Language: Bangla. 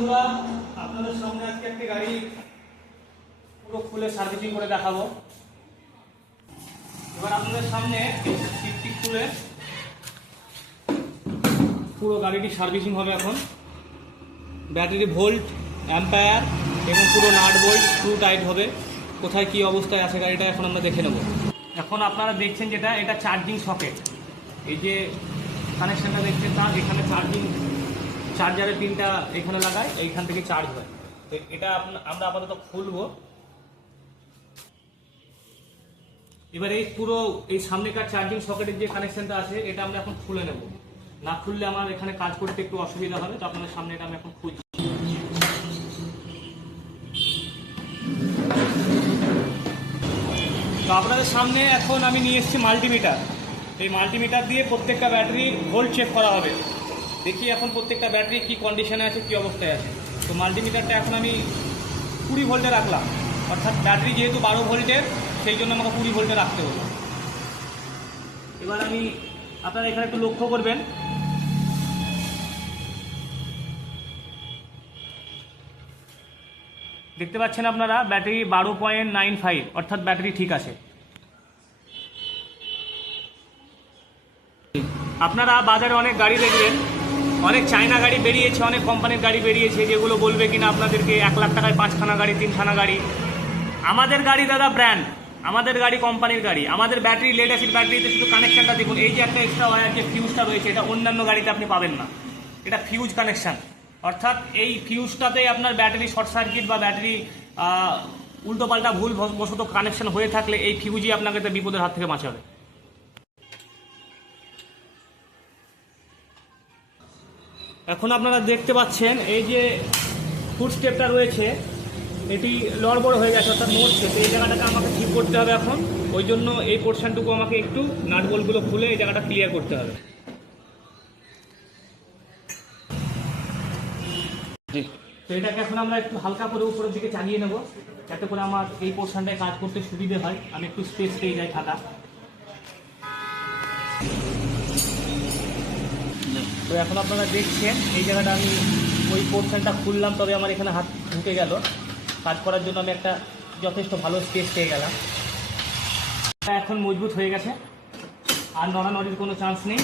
বন্ধুরা, আপনাদের সামনে আজকে একটা গাড়ি পুরো খুলে সার্ভিসিং করে দেখাবো। এবার আপনাদের সামনে সিটটি খুলে পুরো গাড়িটি সার্ভিসিং হবে। এখন ব্যাটারি ভোল্ট, অ্যাম্পায়ার এবং পুরো নাট বোল্ট স্ক্রু টাইট হবে। কোথায় কি অবস্থায় আছে গাড়িটা এখন আমরা দেখে নেব। এখন আপনারা দেখছেন যেটা, এটা চার্জিং সকেট। এই যে কানেকশনটা দেখছেন, তার এখানে চার্জারের পিনটা এখানে লাগায়, এইখান থেকে চার্জ হয়। তো এটা আমরা আপাতত খুলবো। এবার এই পুরো এই সামনেকার চার্জিং সকেটের যে কানেকশনটা আছে এটা আমরা এখন খুলে নেব। না খুললে আমার এখানে কাজ করতে একটু অসুবিধা হবে, তো আপনাদের সামনে এটা আমি এখন খুলছি। তো আপনাদের সামনে এখন আমি নিয়ে এসেছি মাল্টিমিটার। এই মাল্টিমিটার দিয়ে প্রত্যেকটা ব্যাটারি ভোল্ট চেক করা হবে। দেখি এখন প্রত্যেকটা ব্যাটারি কি কন্ডিশনে আছে, কি অবস্থায় আছে। তো মাল্টিমিটারটা এখন আমি 20 ভোল্টে রাখলাম, অর্থাৎ ব্যাটারি যেহেতু 12 ভোল্টের, সেই জন্য আমাকে 20 ভোল্টে রাখতে হলো। এবার আপনারা এখানে একটু লক্ষ্য করবেন, দেখতে পাচ্ছেন আপনারা ব্যাটারি 12.95, অর্থাৎ ব্যাটারি ঠিক আছে। আপনারা বাজারে অনেক গাড়ি দেখবেন, অনেক চায়না গাড়ি বেরিয়েছে, অনেক কোম্পানির গাড়ি বেরিয়েছে, যেগুলো বলবে কিনা আপনাদেরকে 1 লাখ টাকায় 5খানা গাড়ি, 3খানা গাড়ি। আমাদের গাড়ি দাদা ব্র্যান্ড, আমাদের গাড়ি কোম্পানির গাড়ি। আমাদের ব্যাটারি লেড অ্যাসিড ব্যাটারিতে শুধু কানেকশনটা দেখুন, এই যে একটা এক্সট্রা ওয়্যার যে ফিউজটা রয়েছে, এটা অন্যান্য গাড়িতে আপনি পাবেন না। এটা ফিউজ কানেকশন, অর্থাৎ এই ফিউজটাতে আপনার ব্যাটারি শর্ট সার্কিট বা ব্যাটারি উল্টোপাল্টা ভুল বশত কানেকশন হয়ে থাকলে এই ফিউজই আপনাকে বিপদের হাত থেকে বাঁচাবে। এখন আপনারা দেখতে পাচ্ছেন এই যে ফুট স্টেপটা রয়েছে, এটি লড়বড় হয়ে গেছে, অর্থাৎ নড়ছে। তো এই জায়গাটাকে আমাকে ঠিক করতে হবে এখন। ওই জন্য এই পোর্শনটুকু আমাকে একটু নাট বোল্টগুলো খুলে এই জায়গাটা ক্লিয়ার করতে হবে। তো এটাকে এখন আমরা একটু হালকা করে উপরের দিকে চালিয়ে নেব, যাতে করে আমার এই পোর্শনটায় কাজ করতে সুবিধে হয়, আমি একটু স্পেস পেয়ে যাই থাকা। তো এখন আপনারা দেখছেন এই জায়গাটা আমি ওই পোর্শনটা খুললাম, তবে আমার এখানে হাত ঢুকে গেল। কাজ করার জন্য আমি একটা যথেষ্ট ভালো স্পেস পেয়ে গেলাম। এখন মজবুত হয়ে গেছে, আর নড়ানড়ির কোনো চান্স নেই।